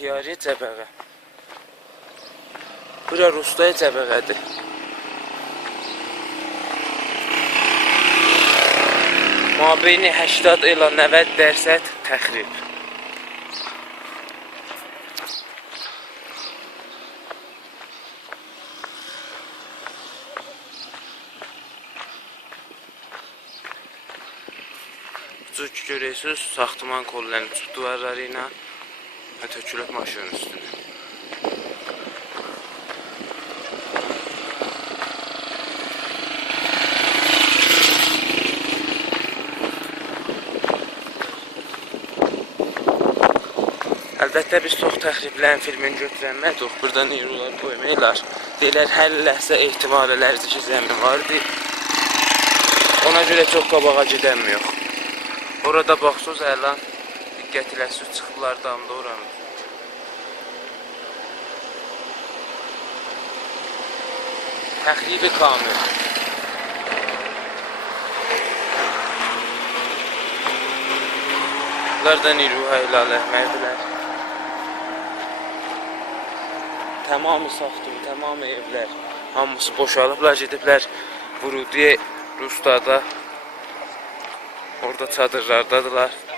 Şəhriyari Cəbəğə. Bura Rustaya Cəbəğədir. Mabeyni 80 ilə 90% təxrib. Cük görürsünüz, saxtıman kollarını duvarları ilə tökülüb maşının üstünə. Əlbəttə biz çox təxriblərin filmini götürənmədik. Burada neyrolar qoymayırlar. Deyirlər, hər ləhsə ehtimal elərdi ki, zəmin vardı. Ona görə çox qabağa gedənmiyor. Orada baxsınız, əlan diqqət eləsiniz, çıxıblar damda oranı. Təxribi kamil. Bunlardan iruha ilaləhməkdirlər. Tamamı saxtım, tamamı evlər. Hamısı boşalıblar, gediblər Vurudiye Rustada. Orada çadırlardadılar.